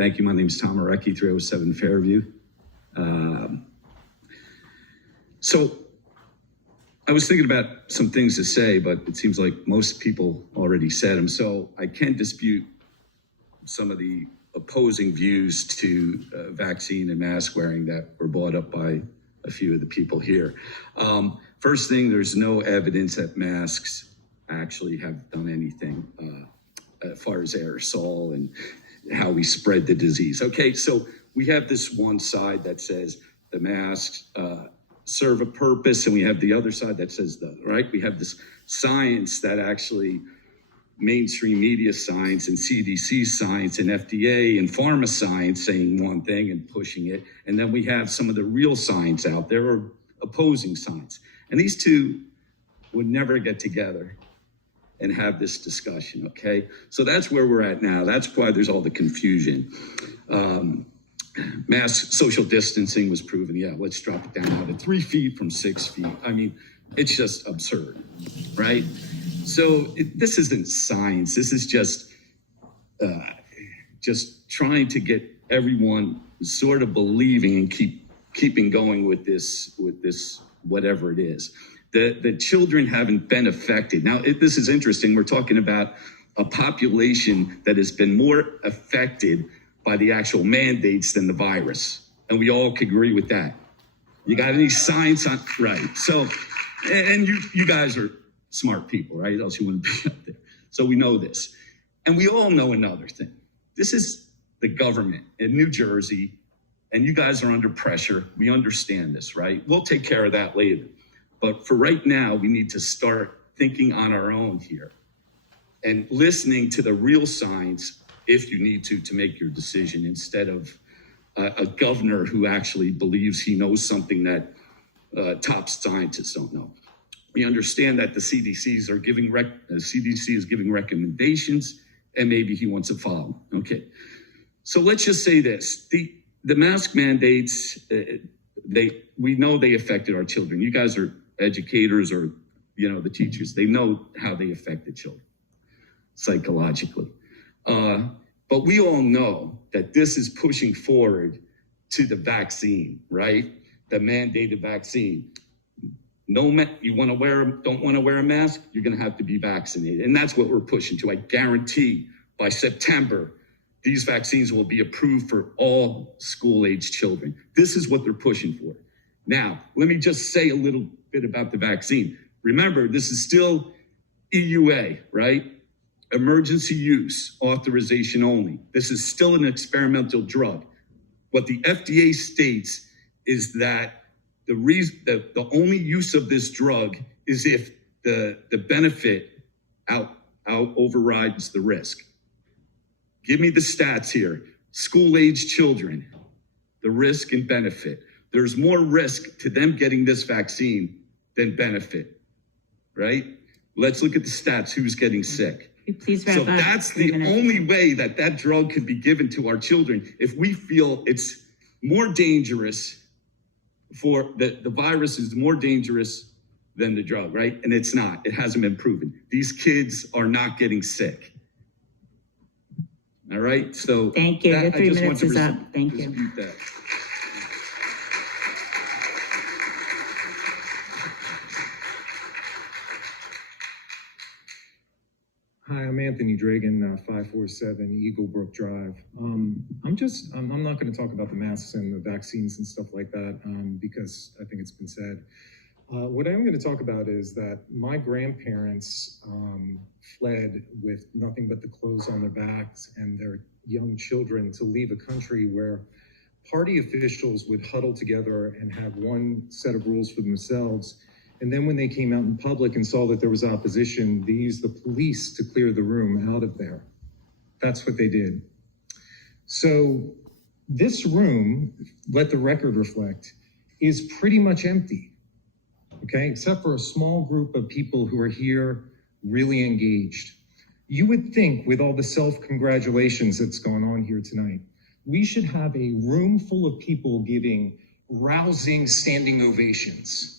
Thank you. My name is Tom Arecki, 307 Fairview. So I was thinking about some things to say, but it seems like most people already said them. So I can dispute some of the opposing views to vaccine and mask wearing that were brought up by a few of the people here. First thing, there's no evidence that masks actually have done anything as far as aerosol and how we spread the disease. Okay, so we have this one side that says the masks serve a purpose, and we have the other side that says right? We have this science that actually mainstream media science and CDC science and FDA and pharma science saying one thing and pushing it. And then we have some of the real science out there or opposing science. And these two would never get together and have this discussion, okay? So that's where we're at now. That's why there's all the confusion. Mass social distancing was proven. Yeah, let's drop it down now to 3 feet from 6 feet. I mean, it's just absurd, right? So this isn't science. This is just trying to get everyone sort of believing and keeping going with this whatever it is. The children haven't been affected. Now, this is interesting. We're talking about a population that has been more affected by the actual mandates than the virus. And we all could agree with that. You got any science on, right? So, and you guys are smart people, right? Else you wouldn't be up there. So we know this. And we all know another thing. This is the government in New Jersey, and you guys are under pressure. We understand this, right? We'll take care of that later. But for right now, we need to start thinking on our own here and listening to the real science if you need to make your decision instead of a governor who actually believes he knows something that top scientists don't know. We understand that the CDC is giving recommendations, and maybe he wants to follow. Okay, so let's just say this: the mask mandates, we know they affected our children. You guys are educators, or the teachers. They know how they affect the children psychologically. But we all know that this is pushing forward to the vaccine, right? The mandated vaccine. You don't want to wear a mask, you're going to have to be vaccinated. And that's what we're pushing to. I guarantee by September, these vaccines will be approved for all school-age children. This is what they're pushing for. Now, let me just say a little bit about the vaccine. Remember, this is still EUA, right? Emergency use authorization only. This is still an experimental drug. What the FDA states is that the only use of this drug is if the benefit out overrides the risk. Give me the stats here. School-age children, the risk and benefit. There's more risk to them getting this vaccine than benefit, right? Let's look at the stats. Who's getting sick? Please wrap up. So that's the only way that drug could be given to our children. If we feel it's more dangerous the virus is more dangerous than the drug, right? And it's not. It hasn't been proven. These kids are not getting sick. All right? So thank you. Your 3 minutes is up. Thank you. That. Hi, I'm Anthony Dragan, 547 Eagle Brook Drive. I'm not going to talk about the masks and the vaccines and stuff like that because I think it's been said. What I'm going to talk about is that my grandparents fled with nothing but the clothes on their backs and their young children to leave a country where party officials would huddle together and have one set of rules for themselves. And then when they came out in public and saw that there was opposition, they used the police to clear the room out of there. That's what they did. So this room, let the record reflect, is pretty much empty, okay? Except for a small group of people who are here really engaged. You would think with all the self-congratulations that's going on here tonight, we should have a room full of people giving rousing standing ovations.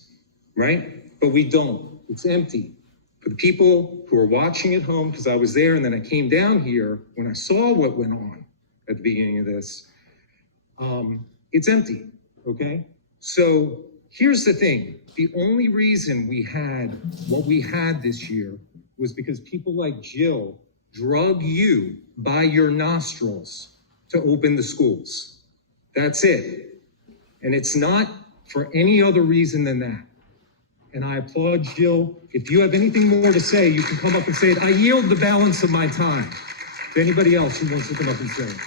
Right? But we don't. It's empty. For the people who are watching at home, because I was there and then I came down here, when I saw what went on at the beginning of this. It's empty, okay? So here's the thing. The only reason we had what we had this year was because people like Jill drug you by your nostrils to open the schools. That's it. And it's not for any other reason than that. And I applaud Jill. If you have anything more to say, you can come up and say it. I yield the balance of my time to anybody else who wants to come up and say it.